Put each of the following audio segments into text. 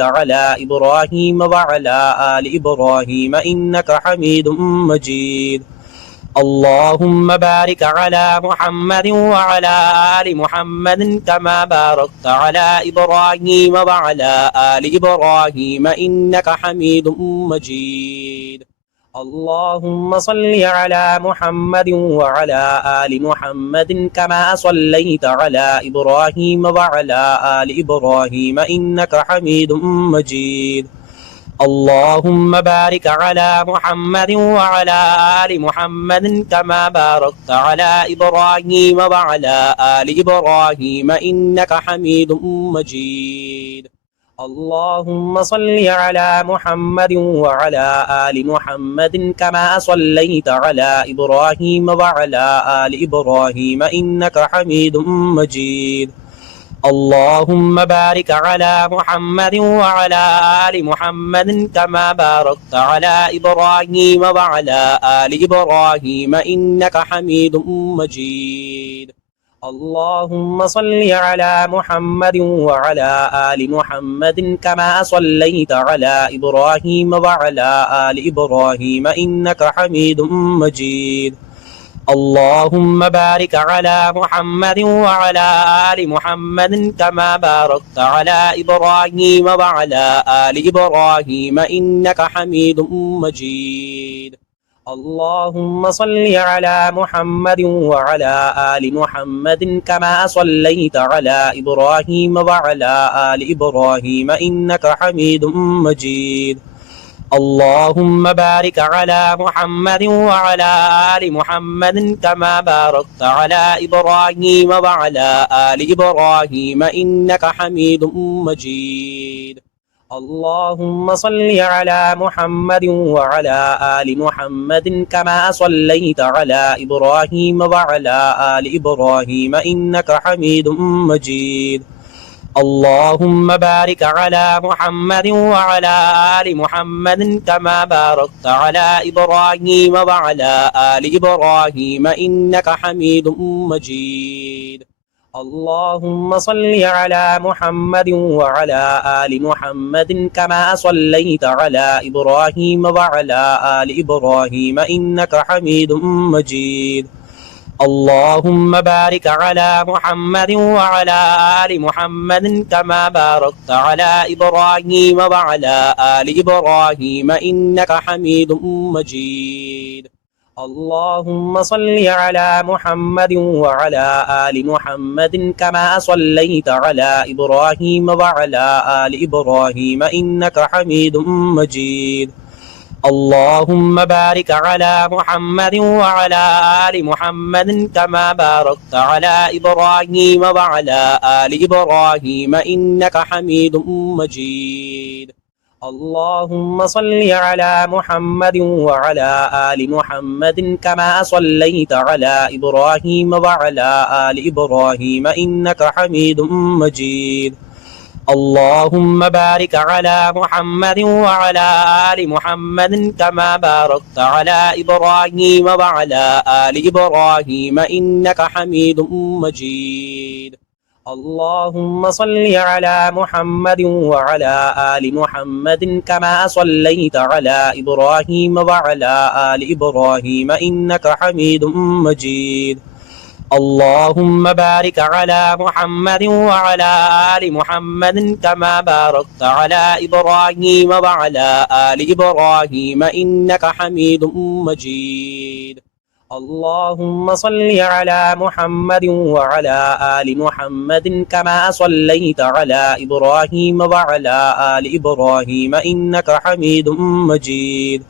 على إبراهيم وعلى آل إبراهيم إنك حميد مجيد. اللهم بارك على محمد وعلى آل محمد كما باركت على إبراهيم وعلى آل إبراهيم إنك حميد مجيد. اللهم صل على محمد وعلى آل محمد كما صليت على إبراهيم وعلى آل إبراهيم إنك حميد مجيد. اللهم بارك على محمد وعلى آل محمد كما باركت على إبراهيم وعلى آل إبراهيم إنك حميد مجيد. اللهم صل على محمد وعلى آل محمد كما صليت على إبراهيم وعلى آل إبراهيم إنك حميد مجيد. اللهم بارك على محمد وعلى آل محمد كما باركت على إبراهيم وعلى آل إبراهيم إنك حميد مجيد. اللهم صل على محمد وعلى آل محمد كما صليت على إبراهيم وعلى آل إبراهيم إنك حميد مجيد. اللهم بارك على محمد وعلى آل محمد كما باركت على إبراهيم وعلى آل إبراهيم إنك حميد مجيد. اللهم صل على محمد وعلى آل محمد كما صليت على إبراهيم وعلى آل إبراهيم إنك حميد مجيد. اللهم بارك على محمد وعلى آل محمد كما باركت على إبراهيم وعلى آل إبراهيم إنك حميد مجيد. اللهم صل على محمد وعلى آل محمد كما صليت على إبراهيم وعلى آل إبراهيم إنك حميد مجيد. اللهم بارك على محمد وعلى آل محمد كما باركت على إبراهيم وعلى آل إبراهيم إنك حميد مجيد. اللهم صل على محمد وعلى آل محمد كما صليت على إبراهيم وعلى آل إبراهيم إنك حميد مجيد. اللهم بارك على محمد وعلى آل محمد كما باركت على إبراهيم وعلى آل إبراهيم إنك حميد مجيد. اللهم صل على محمد وعلى آل محمد كما صليت على إبراهيم وعلى آل إبراهيم إنك حميد مجيد. اللهم بارك على محمد وعلى آل محمد كما باركت على إبراهيم وعلى آل إبراهيم إنك حميد مجيد. اللهم صل على محمد وعلى آل محمد كما صليت على إبراهيم وعلى آل إبراهيم إنك حميد مجيد. اللهم بارك على محمد وعلى آل محمد كما باركت على إبراهيم وعلى آل إبراهيم إنك حميد مجيد. اللهم صل على محمد وعلى آل محمد كما صليت على إبراهيم وعلى آل إبراهيم إنك حميد مجيد. اللهم بارك على محمد وعلى آل محمد كما باركت على إبراهيم وعلى آل إبراهيم إنك حميد مجيد. اللهم صل على محمد وعلى آل محمد كما صليت على إبراهيم وعلى آل إبراهيم إنك حميد مجيد.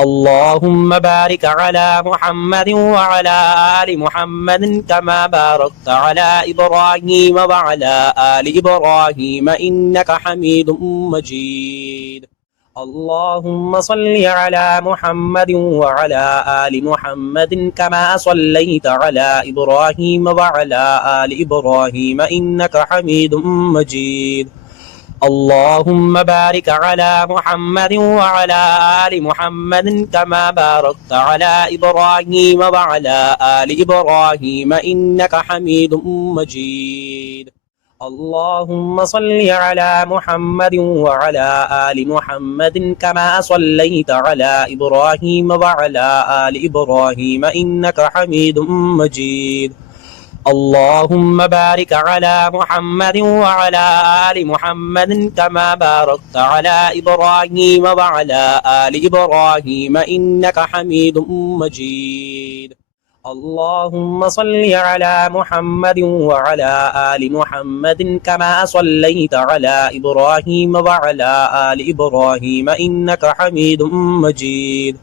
اللهم بارك على محمد وعلى آل محمد كما باركت على إبراهيم وعلى آل إبراهيم إنك حميد مجيد. اللهم صل على محمد وعلى آل محمد كما صليت على إبراهيم وعلى آل إبراهيم إنك حميد مجيد. اللهم بارك على محمد وعلى آل محمد كما باركت على إبراهيم وعلى آل إبراهيم إنك حميد مجيد. اللهم صل على محمد وعلى آل محمد كما صليت على إبراهيم وعلى آل إبراهيم إنك حميد مجيد. اللهم بارك على محمد وعلى آل محمد كما باركت على إبراهيم وعلى آل إبراهيم إنك حميد مجيد. اللهم صل على محمد وعلى آل محمد كما صليت على إبراهيم وعلى آل إبراهيم إنك حميد مجيد.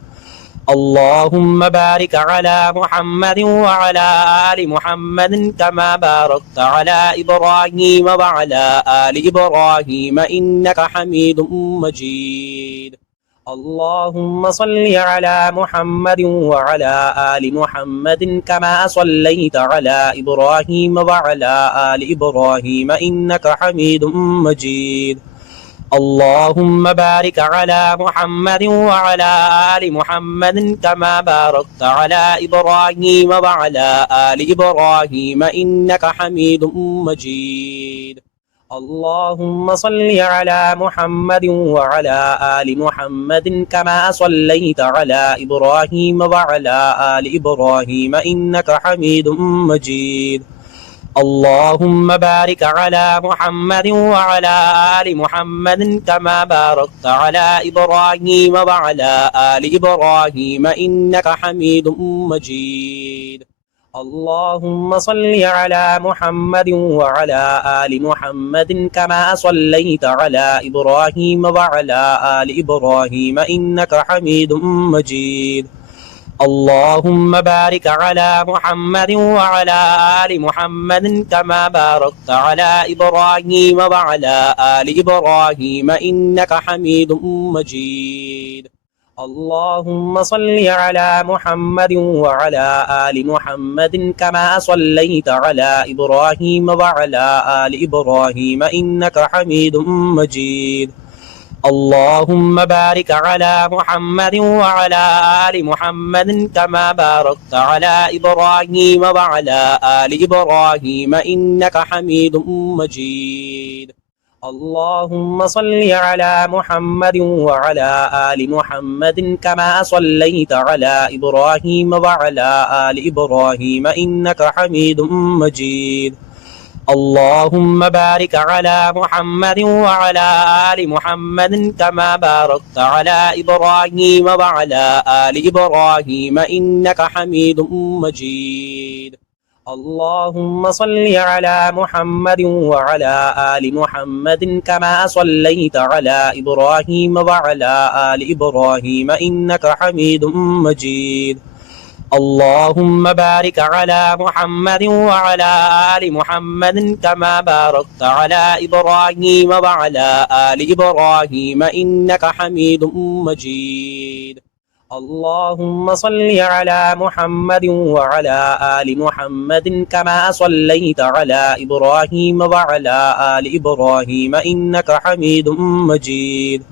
اللهم بارك على محمد وعلى آل محمد كما باركت على إبراهيم وعلى آل إبراهيم إنك حميد مجيد. اللهم صل على محمد وعلى آل محمد كما صليت على إبراهيم وعلى آل إبراهيم إنك حميد مجيد. اللهم بارك على محمد وعلى آل محمد كما باركت على إبراهيم وعلى آل إبراهيم إنك حميد مجيد. اللهم صل على محمد وعلى آل محمد كما صليت على إبراهيم وعلى آل إبراهيم إنك حميد مجيد. اللهم بارك على محمد وعلى آل محمد كما باركت على إبراهيم وعلى آل إبراهيم إنك حميد مجيد. اللهم صل على محمد وعلى آل محمد كما صليت على إبراهيم وعلى آل إبراهيم إنك حميد مجيد. اللهم بارك على محمد وعلى آل محمد كما باركت على إبراهيم وعلى آل إبراهيم إنك حميد مجيد. اللهم صل على محمد وعلى آل محمد كما صليت على إبراهيم وعلى آل إبراهيم إنك حميد مجيد. اللهم بارك على محمد وعلى آل محمد كما باركت على إبراهيم وعلى آل إبراهيم إنك حميد مجيد. اللهم صل على محمد وعلى آل محمد كما صليت على إبراهيم وعلى آل إبراهيم إنك حميد مجيد. اللهم بارك على محمد وعلى آل محمد كما باركت على إبراهيم وعلى آل إبراهيم إنك حميد مجيد. اللهم صل على محمد وعلى آل محمد كما صليت على إبراهيم وعلى آل إبراهيم إنك حميد مجيد. اللهم بارك على محمد وعلى آل محمد كما باركت على إبراهيم وعلى آل إبراهيم إنك حميد مجيد. اللهم صل على محمد وعلى آل محمد كما صليت على إبراهيم وعلى آل إبراهيم إنك حميد مجيد.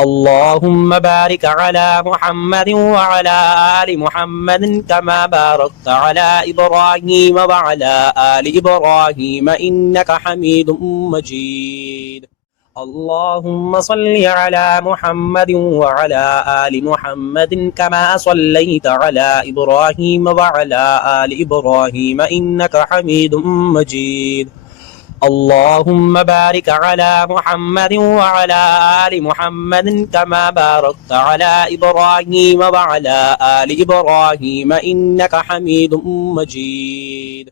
اللهم بارك على محمد وعلى آل محمد كما باركت على إبراهيم وعلى آل إبراهيم إنك حميد مجيد. اللهم صل على محمد وعلى آل محمد كما صليت على إبراهيم وعلى آل إبراهيم إنك حميد مجيد. اللهم بارك على محمد وعلى آل محمد كما باركت على إبراهيم وعلى آل إبراهيم إنك حميد مجيد.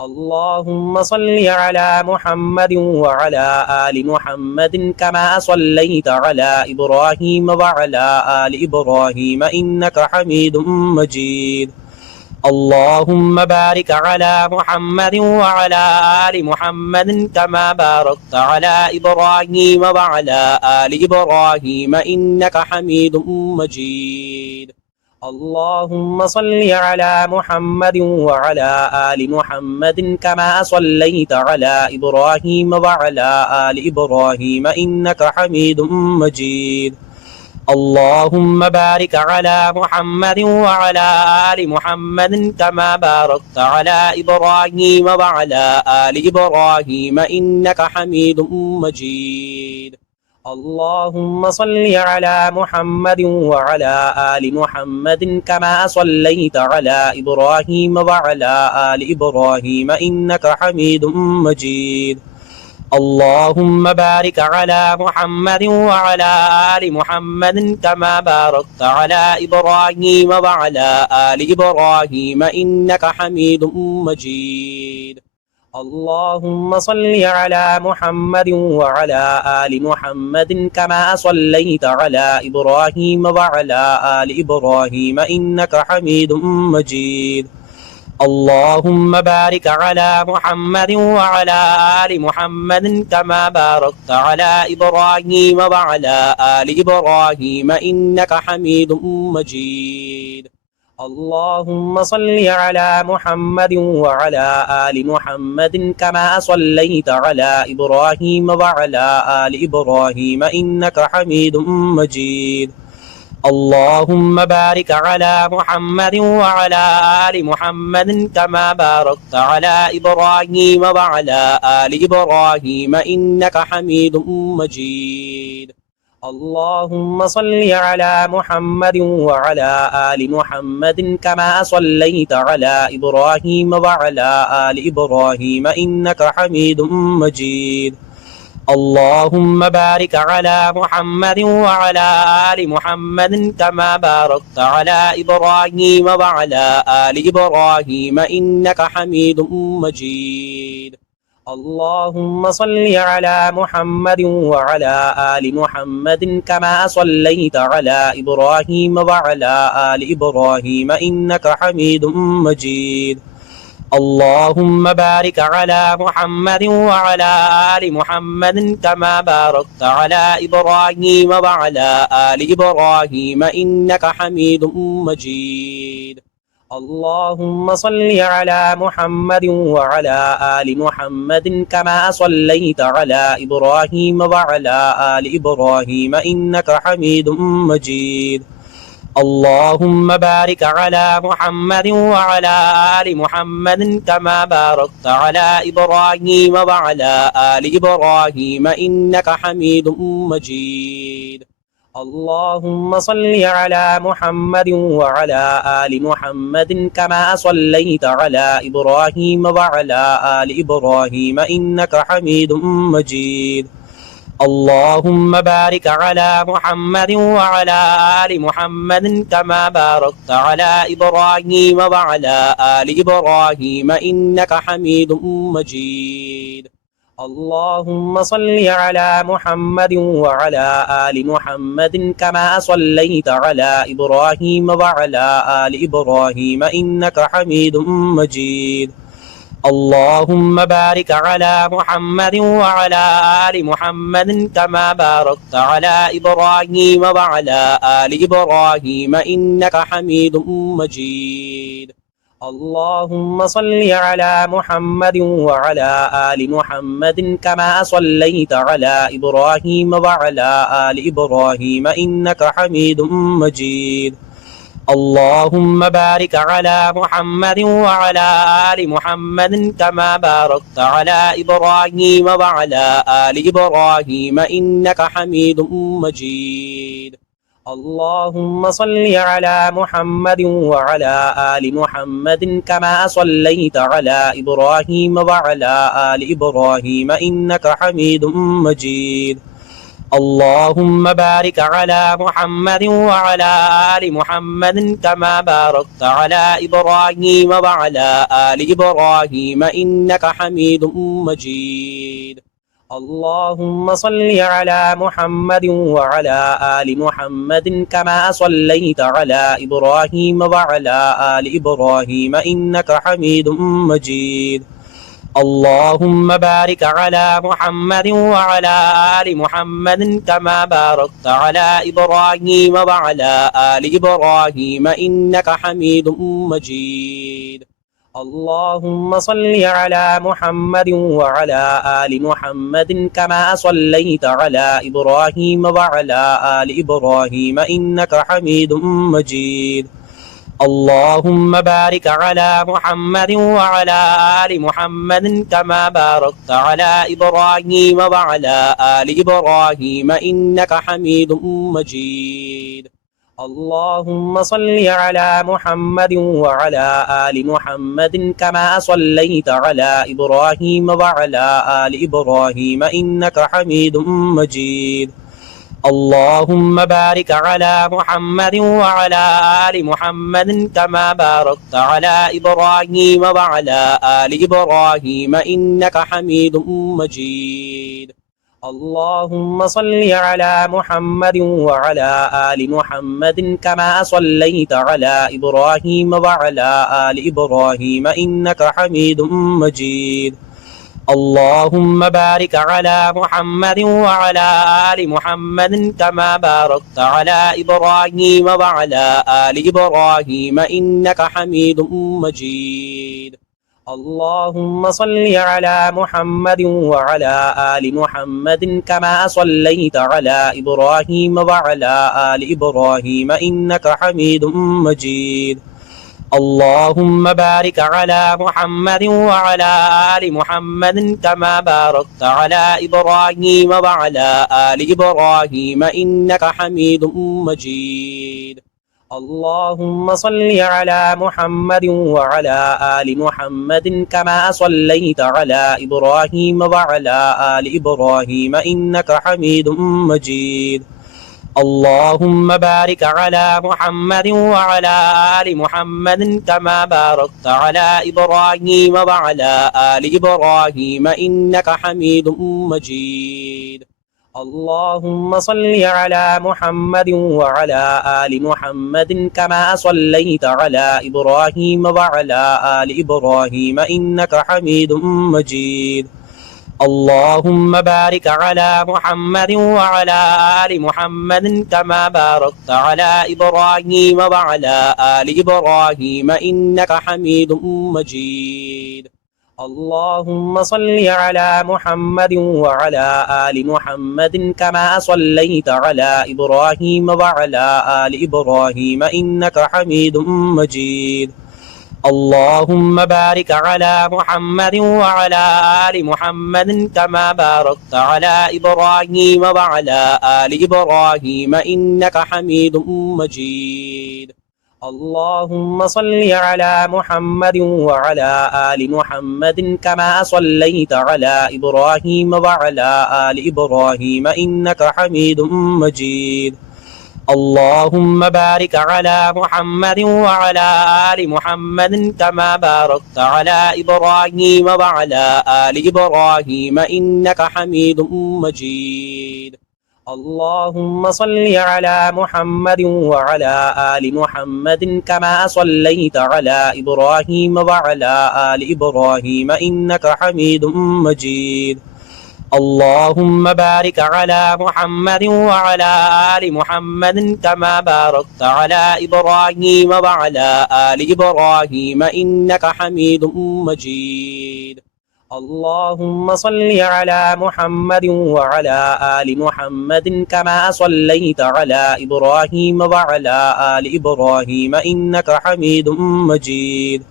اللهم صل على محمد وعلى آل محمد كما صليت على إبراهيم وعلى آل إبراهيم إنك حميد مجيد. اللهم بارك على محمد وعلى آل محمد كما باركت على إبراهيم وعلى آل إبراهيم إنك حميد مجيد. اللهم صل على محمد وعلى آل محمد كما صليت على إبراهيم وعلى آل إبراهيم إنك حميد مجيد. اللهم بارك على محمد وعلى آل محمد كما باركت على إبراهيم وعلى آل إبراهيم إنك حميد مجيد اللهم صل على محمد وعلى آل محمد كما صليت على إبراهيم وعلى آل إبراهيم إنك حميد مجيد اللهم بارك على محمد وعلى آل محمد كما باركت على إبراهيم وعلى آل إبراهيم إنك حميد مجيد اللهم صل على محمد وعلى آل محمد كما صليت على إبراهيم وعلى آل إبراهيم إنك حميد مجيد اللهم بارك على محمد وعلى آل محمد كما باركت على إبراهيم وعلى آل إبراهيم إنك حميد مجيد اللهم صل على محمد وعلى آل محمد كما صليت على إبراهيم وعلى آل إبراهيم إنك حميد مجيد اللهم بارك على محمد وعلى آل محمد كما باركت على إبراهيم وعلى آل إبراهيم إنك حميد مجيد اللهم صل على محمد وعلى آل محمد كما صليت على إبراهيم وعلى آل إبراهيم إنك حميد مجيد اللهم بارك على محمد وعلى آل محمد كما باركت على إبراهيم وعلى آل إبراهيم إنك حميد مجيد اللهم صل على محمد وعلى آل محمد كما صليت على إبراهيم وعلى آل إبراهيم إنك حميد مجيد اللهم بارك على محمد وعلى آل محمد كما باركت على إبراهيم وعلى آل إبراهيم إنك حميد مجيد اللهم صل على محمد وعلى آل محمد كما صليت على إبراهيم وعلى آل إبراهيم إنك حميد مجيد اللهم بارك على محمد وعلى آل محمد كما باركت على إبراهيم وعلى آل إبراهيم إنك حميد مجيد اللهم صل على محمد وعلى آل محمد كما صليت على إبراهيم وعلى آل إبراهيم إنك حميد مجيد اللهم بارك على محمد وعلى آل محمد كما باركت على إبراهيم وعلى آل إبراهيم إنك حميد مجيد اللهم صل على محمد وعلى آل محمد كما صليت على إبراهيم وعلى آل إبراهيم إنك حميد مجيد اللهم بارك على محمد وعلى آل محمد كما باركت على إبراهيم وعلى آل إبراهيم إنك حميد مجيد اللهم صل على محمد وعلى آل محمد كما صليت على إبراهيم وعلى آل إبراهيم إنك حميد مجيد اللهم بارك على محمد وعلى آل محمد كما باركت على إبراهيم وعلى آل إبراهيم إنك حميد مجيد اللهم صل على محمد وعلى آل محمد كما صليت على إبراهيم وعلى آل إبراهيم إنك حميد مجيد اللهم بارك على محمد وعلى آل محمد كما باركت على إبراهيم وعلى آل إبراهيم إنك حميد مجيد اللهم صل على محمد وعلى آل محمد كما صليت على إبراهيم وعلى آل إبراهيم إنك حميد مجيد اللهم بارك على محمد وعلى آل محمد كما باركت على إبراهيم وعلى آل إبراهيم إنك حميد مجيد اللهم صل على محمد وعلى آل محمد كما صليت على إبراهيم وعلى آل إبراهيم إنك حميد مجيد. اللهم بارك على محمد وعلى آل محمد كما باركت على إبراهيم وعلى آل إبراهيم إنك حميد مجيد. اللهم صل على محمد وعلى آل محمد كما صليت على إبراهيم وعلى آل إبراهيم إنك حميد مجيد. اللهم بارك على محمد وعلى آل محمد كما باركت على إبراهيم وعلى آل إبراهيم إنك حميد مجيد. اللهم صل على محمد وعلى آل محمد كما صليت على إبراهيم وعلى آل إبراهيم إنك حميد مجيد. اللهم بارك على محمد وعلى آل محمد كما باركت على إبراهيم وعلى آل إبراهيم إنك حميد مجيد. اللهم صل على محمد وعلى آل محمد كما صليت على إبراهيم وعلى آل إبراهيم إنك حميد مجيد. اللهم بارك على محمد وعلى آل محمد كما باركت على إبراهيم وعلى آل إبراهيم إنك حميد مجيد. اللهم صل على محمد وعلى آل محمد كما صليت على إبراهيم وعلى آل إبراهيم إنك حميد مجيد. اللهم بارك على محمد وعلى آل محمد كما باركت على إبراهيم وعلى آل إبراهيم إنك حميد مجيد. اللهم صل على محمد وعلى آل محمد كما صليت على إبراهيم وعلى آل إبراهيم إنك حميد مجيد. اللهم بارك على محمد وعلى آل محمد كما باركت على إبراهيم وعلى آل إبراهيم إنك حميد مجيد. اللهم صل على محمد وعلى آل محمد كما صليت على إبراهيم وعلى آل إبراهيم إنك حميد مجيد. اللهم بارك على محمد وعلى آل محمد كما باركت على إبراهيم وعلى آل إبراهيم إنك حميد مجيد. اللهم صل على محمد وعلى آل محمد كما صليت على إبراهيم وعلى آل إبراهيم إنك حميد مجيد. اللهم بارك على محمد وعلى آل محمد كما باركت على إبراهيم وعلى آل إبراهيم إنك حميد مجيد. اللهم صل على محمد وعلى آل محمد كما صليت على إبراهيم وعلى آل إبراهيم إنك حميد مجيد. اللهم بارك على محمد وعلى آل محمد كما باركت على إبراهيم وعلى آل إبراهيم إنك حميد مجيد. اللهم صل على محمد وعلى آل محمد كما صليت على إبراهيم وعلى آل إبراهيم إنك حميد مجيد.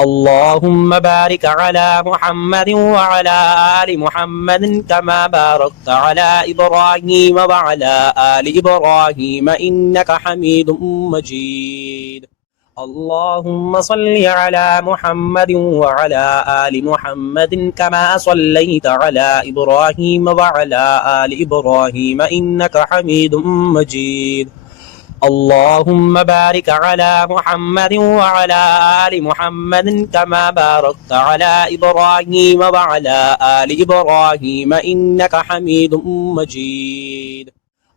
اللهم بارك على محمد وعلى آل محمد كما باركت على إبراهيم وعلى آل إبراهيم إنك حميد مجيد. اللهم صل على محمد وعلى آل محمد كما صليت على إبراهيم وعلى آل إبراهيم إنك حميد مجيد. اللهم بارك على محمد وعلى آل محمد كما باركت على إبراهيم وعلى آل إبراهيم إنك حميد مجيد.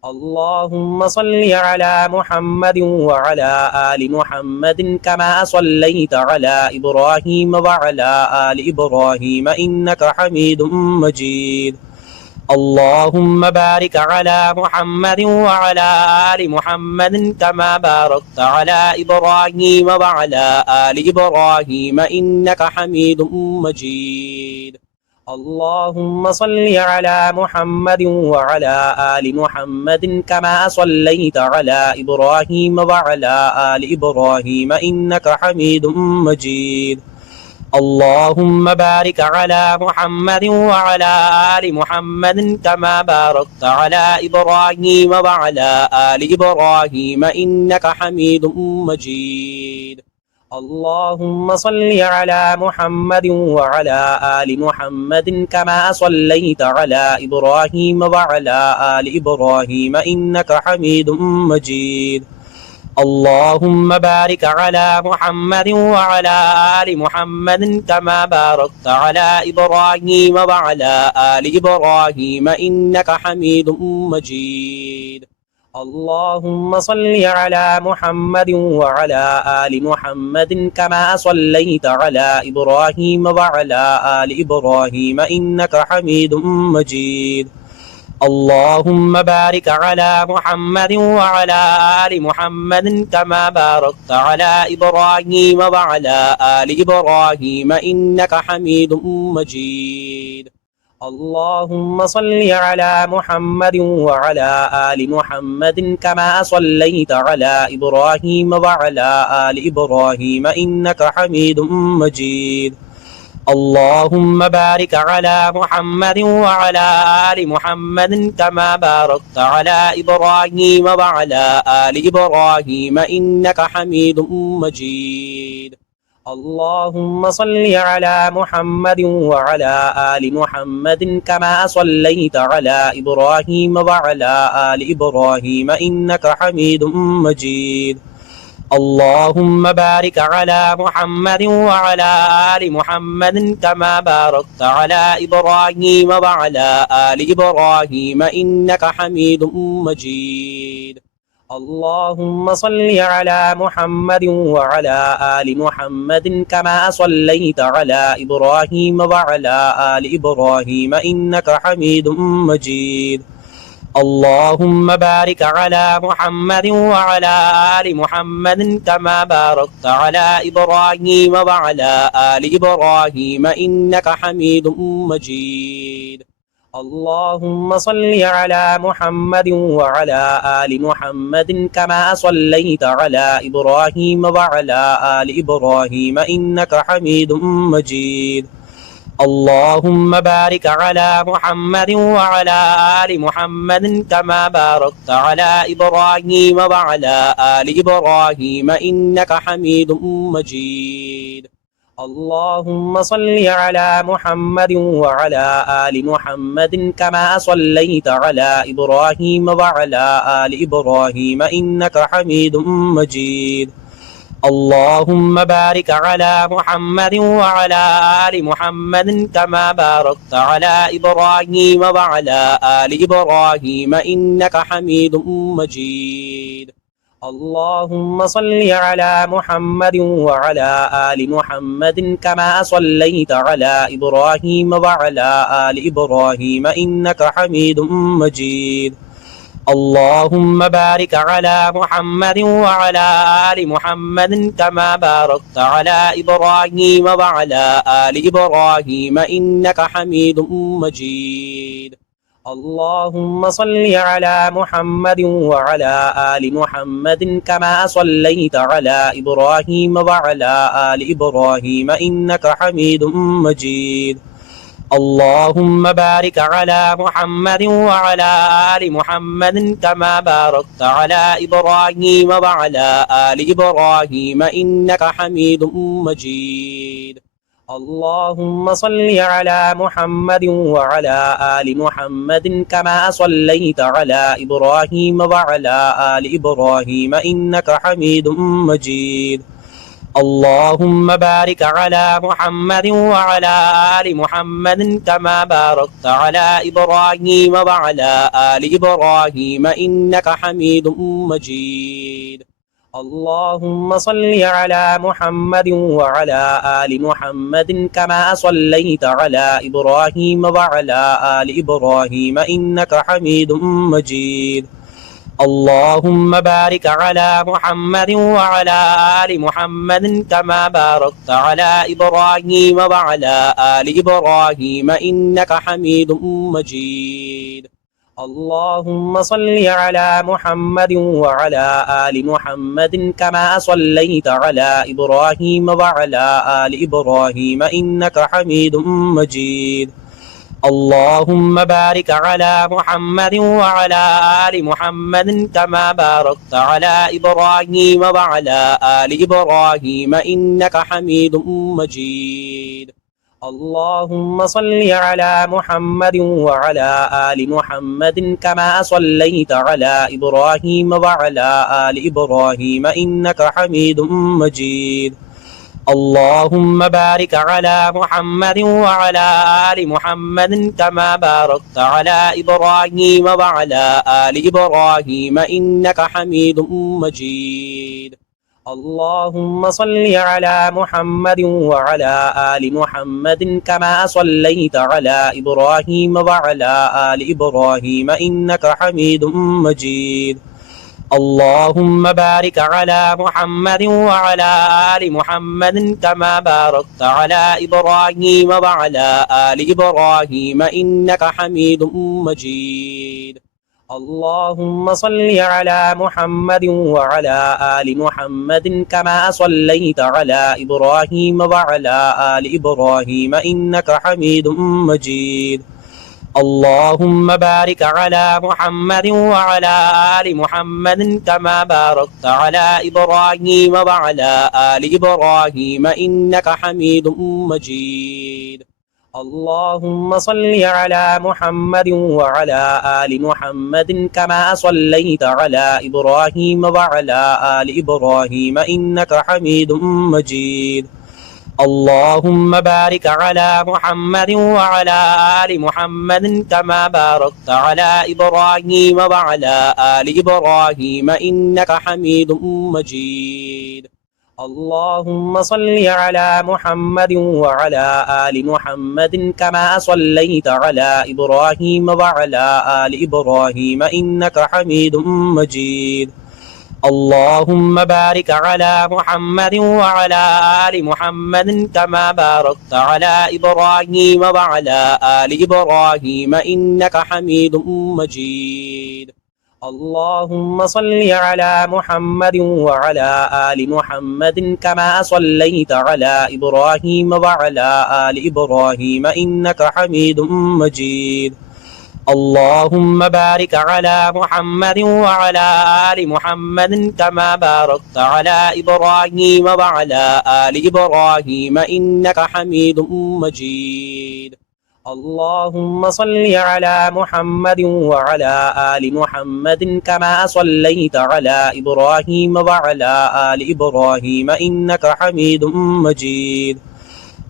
اللهم صل على محمد وعلى آل محمد كما صليت على إبراهيم وعلى آل إبراهيم إنك حميد مجيد. اللهم بارك على محمد وعلى آل محمد كما باركت على إبراهيم وعلى آل إبراهيم إنك حميد مجيد اللهم صل على محمد وعلى آل محمد كما صليت على إبراهيم وعلى آل إبراهيم إنك حميد مجيد اللهم بارك على محمد وعلى آل محمد كما باركت على إبراهيم وعلى آل إبراهيم إنك حميد مجيد اللهم صل على محمد وعلى آل محمد كما صليت على إبراهيم وعلى آل إبراهيم إنك حميد مجيد اللهم بارك على محمد وعلى آل محمد كما باركت على إبراهيم وعلى آل إبراهيم إنك حميد مجيد اللهم صل على محمد وعلى آل محمد كما صليت على إبراهيم وعلى آل إبراهيم إنك حميد مجيد اللهم بارك على محمد وعلى آل محمد كما باركت على إبراهيم وعلى آل إبراهيم إنك حميد مجيد اللهم صل على محمد وعلى آل محمد كما صليت على إبراهيم وعلى آل إبراهيم إنك حميد مجيد اللهم بارك على محمد وعلى آل محمد كما باركت على إبراهيم وعلى آل إبراهيم إنك حميد مجيد اللهم صل على محمد وعلى آل محمد كما صليت على إبراهيم وعلى آل إبراهيم إنك حميد مجيد اللهم بارك على محمد وعلى آل محمد كما باركت على إبراهيم وعلى آل إبراهيم إنك حميد مجيد اللهم صل على محمد وعلى آل محمد كما صليت على إبراهيم وعلى آل إبراهيم إنك حميد مجيد اللهم بارك على محمد وعلى آل محمد كما باركت على إبراهيم وعلى آل إبراهيم إنك حميد مجيد اللهم صل على محمد وعلى آل محمد كما صليت على إبراهيم وعلى آل إبراهيم إنك حميد مجيد اللهم بارك على محمد وعلى آل محمد كما باركت على إبراهيم وعلى آل إبراهيم إنك حميد مجيد اللهم صل على محمد وعلى آل محمد كما صليت على إبراهيم وعلى آل إبراهيم إنك حميد مجيد اللهم بارك على محمد وعلى آل محمد كما باركت على إبراهيم وعلى آل إبراهيم إنك حميد مجيد اللهم صل على محمد وعلى آل محمد كما صليت على إبراهيم وعلى آل إبراهيم إنك حميد مجيد اللهم بارك على محمد وعلى آل محمد كما باركت على إبراهيم وعلى آل إبراهيم إنك حميد مجيد اللهم صل على محمد وعلى آل محمد كما صليت على إبراهيم وعلى آل إبراهيم إنك حميد مجيد اللهم بارك على محمد وعلى آل محمد كما باركت على إبراهيم وعلى آل إبراهيم إنك حميد مجيد اللهم صل على محمد وعلى آل محمد كما صليت على إبراهيم وعلى آل إبراهيم إنك حميد مجيد اللهم بارك على محمد وعلى آل محمد كما باركت على إبراهيم وعلى آل إبراهيم إنك حميد مجيد اللهم صل على محمد وعلى آل محمد كما صليت على إبراهيم وعلى آل إبراهيم إنك حميد مجيد. اللهم بارك على محمد وعلى آل محمد كما باركت على إبراهيم وعلى آل إبراهيم إنك حميد مجيد. اللهم صل على محمد وعلى آل محمد كما صليت على إبراهيم وعلى آل إبراهيم إنك حميد مجيد. اللهم بارك على محمد وعلى آل محمد كما باركت على إبراهيم وعلى آل إبراهيم إنك حميد مجيد. اللهم صل على محمد وعلى آل محمد كما صليت على إبراهيم وعلى آل إبراهيم إنك حميد مجيد. اللهم بارك على محمد وعلى آل محمد كما باركت على إبراهيم وعلى آل إبراهيم إنك حميد مجيد. اللهم صل على محمد وعلى آل محمد كما صليت على إبراهيم وعلى آل إبراهيم إنك حميد مجيد. اللهم بارك على محمد وعلى آل محمد كما باركت على إبراهيم وعلى آل إبراهيم إنك حميد مجيد. اللهم صل على محمد وعلى آل محمد كما صليت على إبراهيم وعلى آل إبراهيم إنك حميد مجيد. اللهم بارك على محمد وعلى آل محمد كما باركت على إبراهيم وعلى آل إبراهيم إنك حميد مجيد. اللهم صل على محمد وعلى آل محمد كما صليت على إبراهيم وعلى آل إبراهيم إنك حميد مجيد. اللهم بارك على محمد وعلى آل محمد كما باركت على إبراهيم وعلى آل إبراهيم إنك حميد مجيد. اللهم صل على محمد وعلى آل محمد كما صليت على إبراهيم وعلى آل إبراهيم إنك حميد مجيد. اللهم بارك على محمد وعلى آل محمد كما باركت على إبراهيم وعلى آل إبراهيم إنك حميد مجيد. اللهم صل على محمد وعلى آل محمد كما صليت على إبراهيم وعلى آل إبراهيم إنك حميد مجيد. اللهم بارك على محمد وعلى آل محمد كما باركت على إبراهيم وعلى آل إبراهيم إنك حميد مجيد. اللهم صل على محمد وعلى آل محمد كما صليت على إبراهيم وعلى آل إبراهيم إنك حميد مجيد.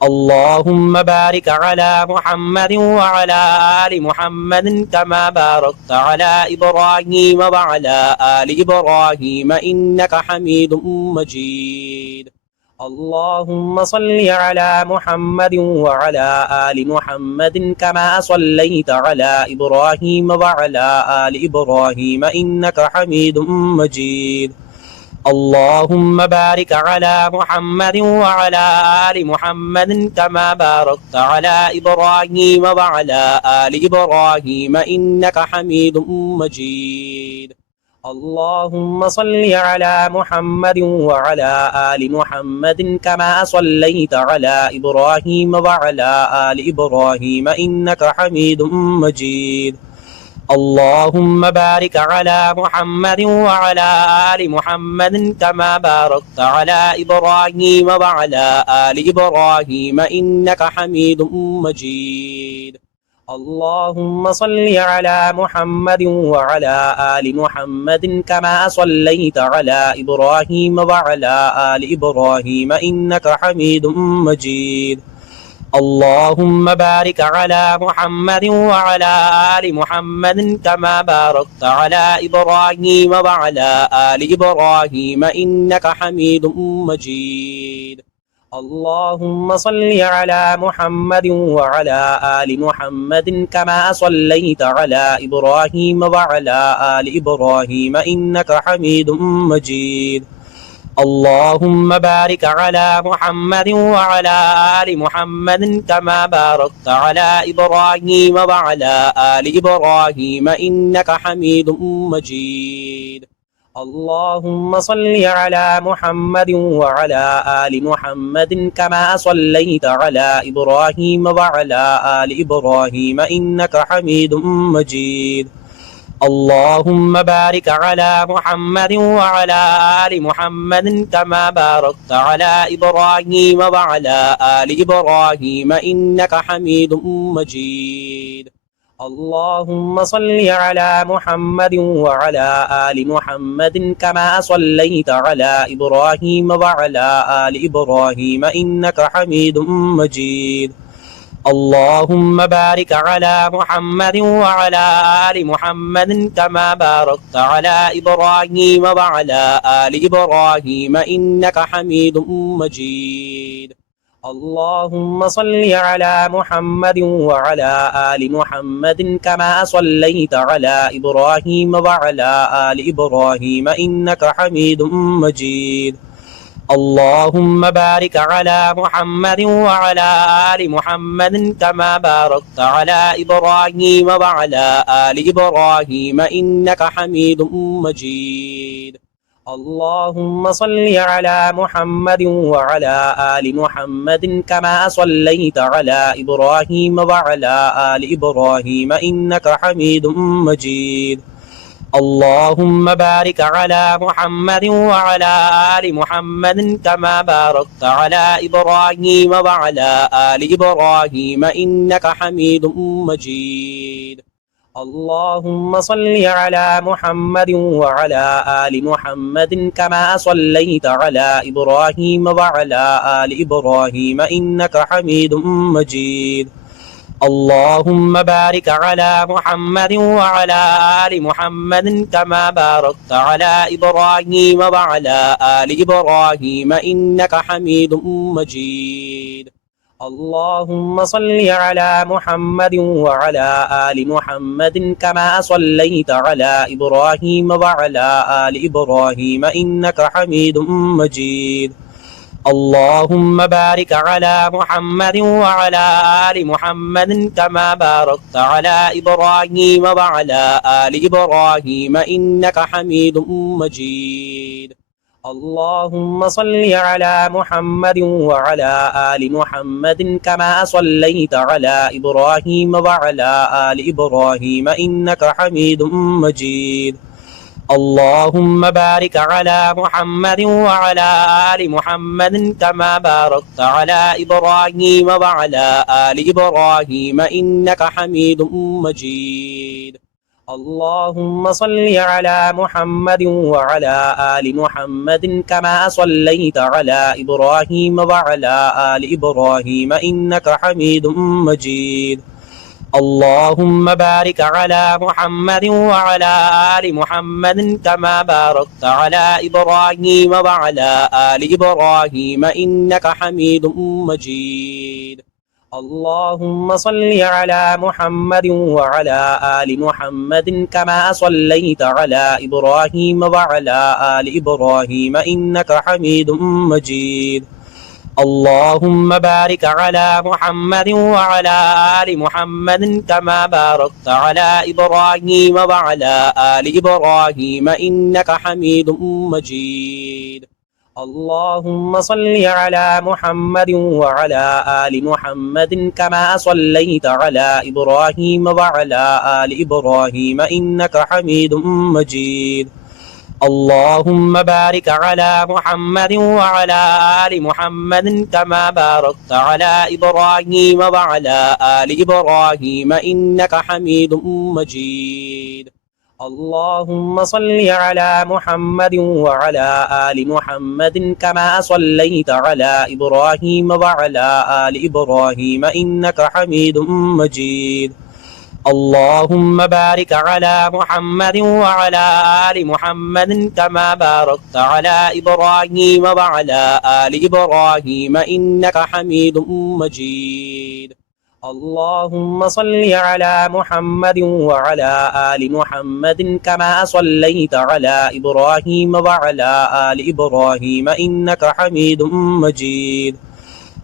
اللهم بارك على محمد وعلى آل محمد كما باركت على إبراهيم وعلى آل إبراهيم إنك حميد مجيد. اللهم صل على محمد وعلى آل محمد كما صليت على إبراهيم وعلى آل إبراهيم إنك حميد مجيد. اللهم بارك على محمد وعلى آل محمد كما باركت على إبراهيم وعلى آل إبراهيم إنك حميد مجيد. اللهم صل على محمد وعلى آل محمد كما صليت على إبراهيم وعلى آل إبراهيم إنك حميد مجيد. اللهم بارك على محمد وعلى آل محمد كما باركت على إبراهيم وعلى آل إبراهيم إنك حميد مجيد. اللهم صل على محمد وعلى آل محمد كما صليت على إبراهيم وعلى آل إبراهيم إنك حميد مجيد. اللهم بارك على محمد وعلى آل محمد كما باركت على إبراهيم وعلى آل إبراهيم إنك حميد مجيد اللهم صل على محمد وعلى آل محمد كما صليت على إبراهيم وعلى آل إبراهيم إنك حميد مجيد اللهم بارك على محمد وعلى آل محمد كما باركت على إبراهيم وعلى آل إبراهيم إنك حميد مجيد اللهم صل على محمد وعلى آل محمد كما صليت على إبراهيم وعلى آل إبراهيم إنك حميد مجيد اللهم بارك على محمد وعلى آل محمد كما باركت على إبراهيم وعلى آل إبراهيم إنك حميد مجيد اللهم صل على محمد وعلى آل محمد كما صليت على إبراهيم وعلى آل إبراهيم إنك حميد مجيد اللهم بارك على محمد وعلى آل محمد كما باركت على إبراهيم وعلى آل إبراهيم إنك حميد مجيد اللهم صل على محمد وعلى آل محمد كما صليت على إبراهيم وعلى آل إبراهيم إنك حميد مجيد اللهم بارك على محمد وعلى آل محمد كما باركت على إبراهيم وعلى آل إبراهيم إنك حميد مجيد اللهم صل على محمد وعلى آل محمد كما صليت على إبراهيم وعلى آل إبراهيم إنك حميد مجيد اللهم بارك على محمد وعلى آل محمد كما باركت على إبراهيم وعلى آل إبراهيم إنك حميد مجيد اللهم صل على محمد وعلى آل محمد كما صليت على إبراهيم وعلى آل إبراهيم إنك حميد مجيد اللهم بارك على محمد وعلى آل محمد كما باركت على إبراهيم وعلى آل إبراهيم إنك حميد مجيد اللهم صل على محمد وعلى آل محمد كما صليت على إبراهيم وعلى آل إبراهيم إنك حميد مجيد اللهم بارك على محمد وعلى آل محمد كما باركت على إبراهيم وعلى آل إبراهيم إنك حميد مجيد اللهم صل على محمد وعلى آل محمد كما صليت على إبراهيم وعلى آل إبراهيم إنك حميد مجيد اللهم بارك على محمد وعلى آل محمد كما باركت على إبراهيم وعلى آل إبراهيم إنك حميد مجيد اللهم صل على محمد وعلى آل محمد كما صليت على إبراهيم وعلى آل إبراهيم إنك حميد مجيد اللهم بارك على محمد وعلى آل محمد كما باركت على إبراهيم وعلى آل إبراهيم إنك حميد مجيد اللهم صل على محمد وعلى آل محمد كما صليت على إبراهيم وعلى آل إبراهيم إنك حميد مجيد اللهم بارك على محمد وعلى آل محمد كما باركت على إبراهيم وعلى آل إبراهيم إنك حميد مجيد اللهم صل على محمد وعلى آل محمد كما صليت على إبراهيم وعلى آل إبراهيم إنك حميد مجيد اللهم بارك على محمد وعلى آل محمد كما باركت على إبراهيم وعلى آل إبراهيم إنك حميد مجيد اللهم صل على محمد وعلى آل محمد كما صليت على إبراهيم وعلى آل إبراهيم إنك حميد مجيد. اللهم بارك على محمد وعلى آل محمد كما باركت على إبراهيم وعلى آل إبراهيم إنك حميد مجيد. اللهم صل على محمد وعلى آل محمد كما صليت على إبراهيم وعلى آل إبراهيم إنك حميد مجيد.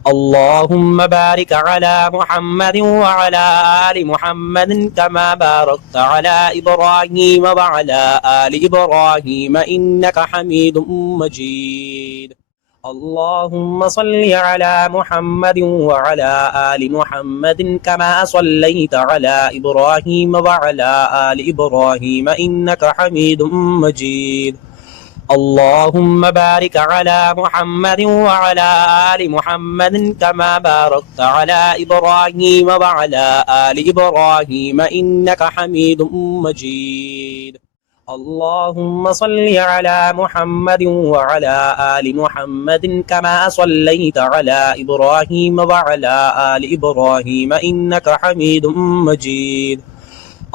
اللهم بارك على محمد وعلى آل محمد كما باركت على إبراهيم وعلى آل إبراهيم إنك حميد مجيد. اللهم صل على محمد وعلى آل محمد كما صليت على إبراهيم وعلى آل إبراهيم إنك حميد مجيد. اللهم بارك على محمد وعلى آل محمد كما باركت على إبراهيم وعلى آل إبراهيم إنك حميد مجيد. اللهم صل على محمد وعلى آل محمد كما صليت على إبراهيم وعلى آل إبراهيم إنك حميد مجيد.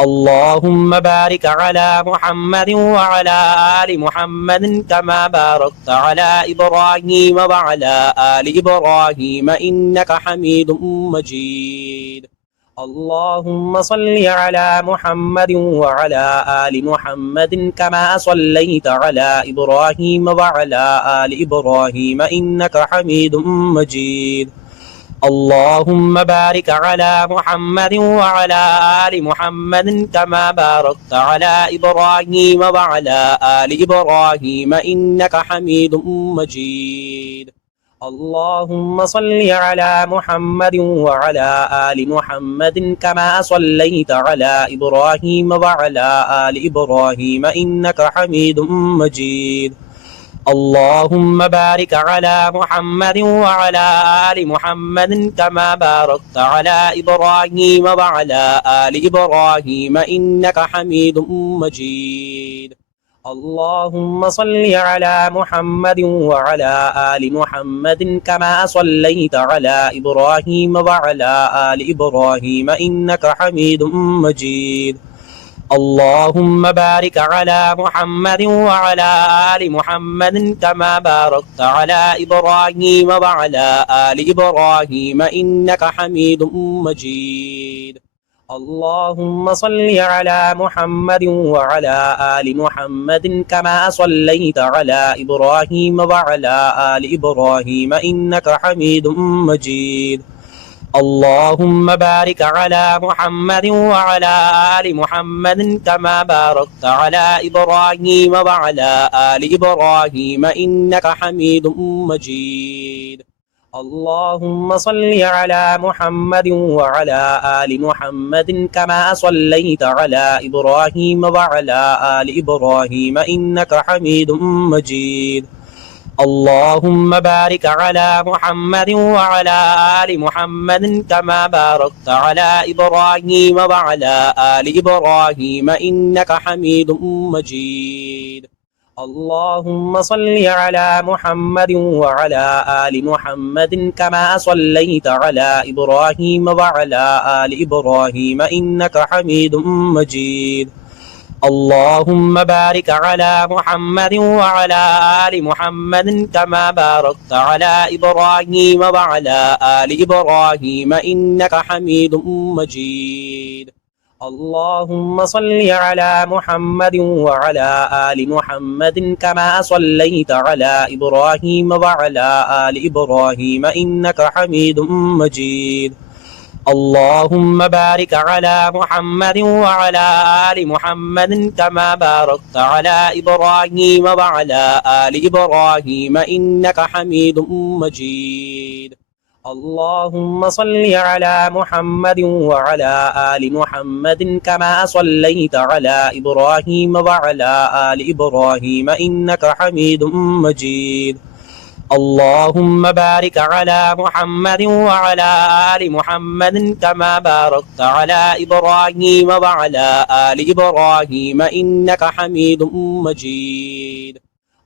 اللهم بارك على محمد وعلى آل محمد كما باركت على إبراهيم وعلى آل إبراهيم إنك حميد مجيد. اللهم صل على محمد وعلى آل محمد كما صليت على إبراهيم وعلى آل إبراهيم إنك حميد مجيد. اللهم بارك على محمد وعلى آل محمد كما باركت على إبراهيم وعلى آل إبراهيم إنك حميد مجيد. اللهم صل على محمد وعلى آل محمد كما صليت على إبراهيم وعلى آل إبراهيم إنك حميد مجيد. اللهم بارك على محمد وعلى آل محمد كما باركت على إبراهيم وعلى آل إبراهيم إنك حميد مجيد. اللهم صل على محمد وعلى آل محمد كما صليت على إبراهيم وعلى آل إبراهيم إنك حميد مجيد. اللهم بارك على محمد وعلى آل محمد كما باركت على إبراهيم وعلى آل إبراهيم إنك حميد مجيد. اللهم صل على محمد وعلى آل محمد كما صليت على إبراهيم وعلى آل إبراهيم إنك حميد مجيد. اللهم بارك على محمد وعلى آل محمد كما باركت على إبراهيم وعلى آل إبراهيم إنك حميد مجيد. اللهم صل على محمد وعلى آل محمد كما صليت على إبراهيم وعلى آل إبراهيم إنك حميد مجيد. اللهم بارك على محمد وعلى آل محمد كما باركت على إبراهيم وعلى آل إبراهيم إنك حميد مجيد. اللهم صل على محمد وعلى آل محمد كما صليت على إبراهيم وعلى آل إبراهيم إنك حميد مجيد. اللهم بارك على محمد وعلى آل محمد كما باركت على إبراهيم وعلى آل إبراهيم إنك حميد مجيد. اللهم صل على محمد وعلى آل محمد كما صليت على إبراهيم وعلى آل إبراهيم إنك حميد مجيد. اللهم بارك على محمد وعلى آل محمد كما باركت على إبراهيم وعلى آل إبراهيم إنك حميد مجيد. اللهم صل على محمد وعلى آل محمد كما صليت على إبراهيم وعلى آل إبراهيم إنك حميد مجيد. اللهم بارك على محمد وعلى آل محمد كما باركت على إبراهيم وعلى آل إبراهيم إنك حميد مجيد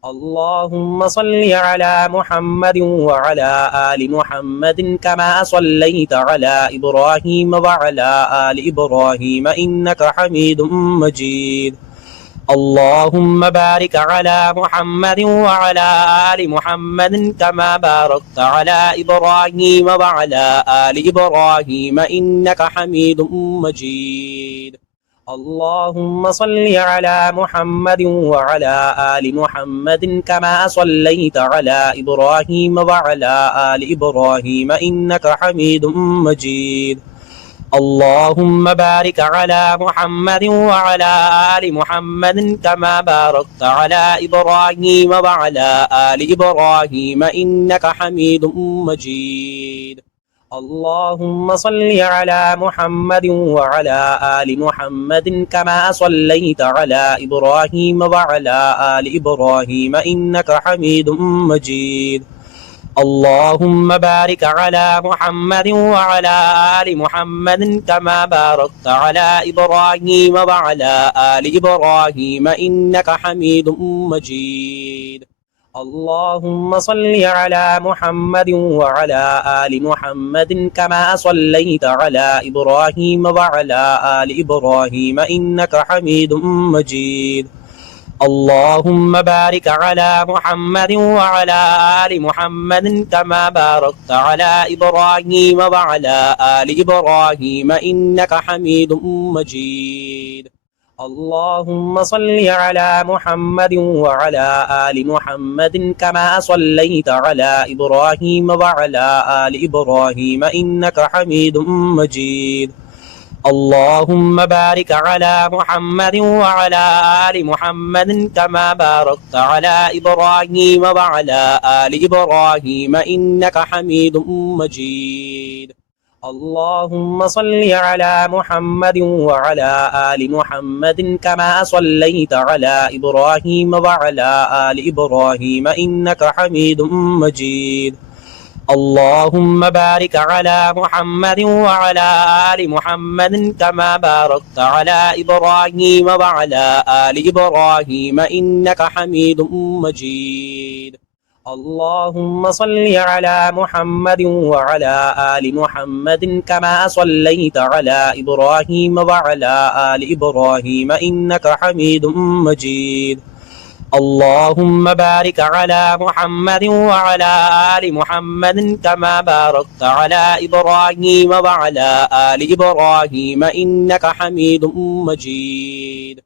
اللهم صل على محمد وعلى آل محمد كما صليت على إبراهيم وعلى آل إبراهيم إنك حميد مجيد اللهم بارك على محمد وعلى آل محمد كما باركت على إبراهيم وعلى آل إبراهيم إنك حميد مجيد اللهم صل على محمد وعلى آل محمد كما صليت على إبراهيم وعلى آل إبراهيم إنك حميد مجيد اللهم بارك على محمد وعلى آل محمد كما باركت على إبراهيم وعلى آل إبراهيم إنك حميد مجيد اللهم صل على محمد وعلى آل محمد كما صليت على إبراهيم وعلى آل إبراهيم إنك حميد مجيد اللهم بارك على محمد وعلى آل محمد كما باركت على إبراهيم وعلى آل إبراهيم إنك حميد مجيد اللهم صل على محمد وعلى آل محمد كما صليت على إبراهيم وعلى آل إبراهيم إنك حميد مجيد اللهم بارك على محمد وعلى آل محمد كما باركت على إبراهيم وعلى آل إبراهيم إنك حميد مجيد اللهم صل على محمد وعلى آل محمد كما صليت على إبراهيم وعلى آل إبراهيم إنك حميد مجيد اللهم بارك على محمد وعلى آل محمد كما باركت على إبراهيم وعلى آل إبراهيم إنك حميد مجيد اللهم صل على محمد وعلى آل محمد كما صليت على إبراهيم وعلى آل إبراهيم إنك حميد مجيد اللهم بارك على محمد وعلى آل محمد كما باركت على إبراهيم وعلى آل إبراهيم إنك حميد مجيد اللهم صل على محمد وعلى آل محمد كما صليت على إبراهيم وعلى آل إبراهيم إنك حميد مجيد اللهم بارك على محمد وعلى آل محمد كما باركت على إبراهيم وعلى آل إبراهيم إنك حميد مجيد